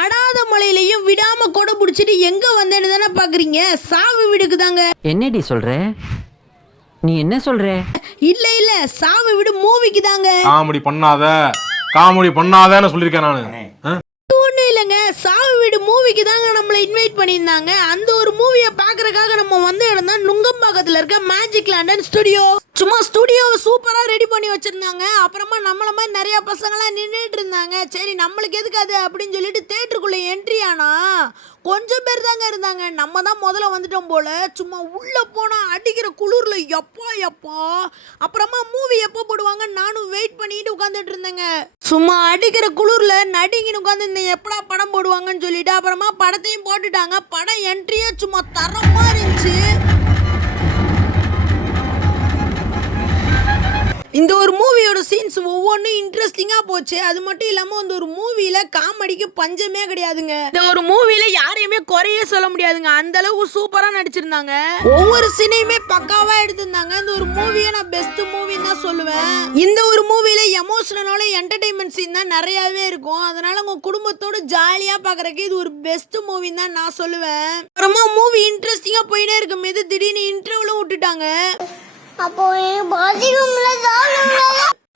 அடாத மலையிலையும் விடாம கொடை பிடிச்சிட்டு எங்க வந்தேன்னு தானே பாக்குறீங்க? சாவு வீடுக்கு தாங்க. என்னடி சொல்ற? நீ என்ன சொல்ற? இல்ல இல்ல, சாவு வீடு மூவிக்கு தாங்க. காமெடி பண்ணாதேன்னு சொல்லியிருக்கேன் நானு. ஒன்றும் இல்லைங்க, சாவு வீடு மூவிக்கு தாங்க நம்மளை இன்வைட் பண்ணியிருந்தாங்க. அந்த ஒரு மூவியை பார்க்கறதுக்காக நம்ம வந்த இடம் தான் நுங்கம்பாக்கத்தில் இருக்க மேஜிக் லேண்டன் ஸ்டுடியோ. சும்மா ஸ்டுடியோவை சூப்பராக ரெடி பண்ணி வச்சுருந்தாங்க. அப்புறமா நம்மள மாதிரி நிறையா பசங்களாம் நின்றுட்டு இருந்தாங்க. சரி நம்மளுக்கு எதுக்கு அது அப்படின்னு சொல்லிட்டு தேட்டருக்குள்ளே என்ட்ரி ஆனா கொஞ்சம் பேர் தாங்க இருந்தாங்க. நம்ம தான் முதல்ல வந்துட்டோம் போல. சும்மா உள்ளே போனால் அடிக்கிற குளிரில் எப்பா. அப்புறமா மூவி எப்போ போடுவாங்க நானும் வெயிட் பண்ணிட்டு உட்காந்துட்டு இருந்தேங்க. சும்மா அடிக்கிற குளிரில் நடிங்கின்னு உட்காந்துருந்தேன், எப்படா படம் போடுவாங்கன்னு சொல்லிட்டு. அப்புறமா படத்தையும் போட்டுட்டாங்க. படம் என்ட்ரியே சும்மா தரமாக இருந்துச்சு. இந்த ஒரு மூவியோட சீன்ஸ் ஒவ்வொன்றும் இன்ட்ரெஸ்டிங்காக போச்சு. அது மட்டும் இல்லாமல் அந்த ஒரு மூவியில் காமெடிக்கு பஞ்சமே கிடையாதுங்க. இந்த ஒரு மூவியில் யாரையுமே குறைய சொல்ல முடியாதுங்க. அந்த அளவுக்கு சூப்பராக நடிச்சிருந்தாங்க. ஒவ்வொரு சீனையுமே பக்காவாக எடுத்திருந்தாங்க. இந்த ஒரு மூவியை நான் பெஸ்ட் மூவின்னு தான் சொல்லுவேன். இந்த ஒரு மூவியில் எமோஷனலோட என்டர்டைன்மெண்ட் சீன் தான் நிறையாவே இருக்கும். அதனால உங்கள் குடும்பத்தோடு ஜாலியாக பார்க்குறக்கு இது ஒரு பெஸ்ட் மூவின்னு தான் நான் சொல்லுவேன். அப்புறமா மூவி இன்ட்ரெஸ்டிங்காக போயிட்டே இருக்கும் போது திடீர்னு இன்டர்வியூலும் விட்டுட்டாங்க.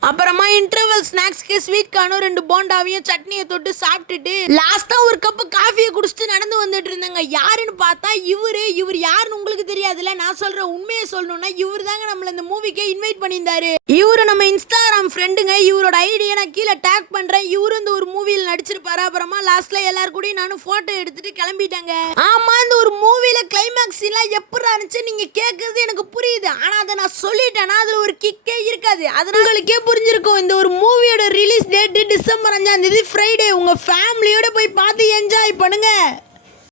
அப்புறமா இன்டர்வல் ஸ்நாக்ஸ்க்கு ஸ்வீட் கார்னும் 2 போண்டாவையும் சட்னியை தொட்டு சாப்பிட்டுட்டு லாஸ்டா ஒரு கப்பு காஃபியை குடிச்சிட்டு நடந்து வந்துட்டு இருந்தாங்க. யாருன்னு பார்த்தா இவர் யாருன்னு உங்களுக்கு தெரியாதுல்ல. நான் சொல்ற உண்மையை சொல்லணும்னா இவர் தாங்க நம்மள இந்த மூவிக்கே இன்வைட் பண்ணியிருந்தாரு. இவரு நம்ம இன்ஸ்டாகிராம் ஃப்ரெண்டுங்க. இவரோட ஐடியை நான் கீழே டேக் பண்றேன். இவரு இந்த ஒரு மூவியில் நடிச்சிருப்பாரு. அப்புறமா லாஸ்ட்ல எல்லாரும் கூட நானும் போட்டோ எடுத்துட்டு கிளம்பிட்டாங்க. ஆமா, இந்த ஒரு மூவில கிளைமேக்ஸ் எல்லாம் எப்படி இருந்துச்சு நீங்க கேட்கறது எனக்கு புரியுது. ஆனா அதை நான் சொல்லிட்டேன்னா அதுல ஒரு கிக்கே இருக்காது. அது உங்களுக்கே புரிஞ்சிருக்கும். இந்த ஒரு மூவியோட ரிலீஸ் டேட் டிசம்பர் 5 ஃப்ரைடே. உங்க ஃபேமிலியோட போய் பார்த்து என்ஜாய் பண்ணுங்க.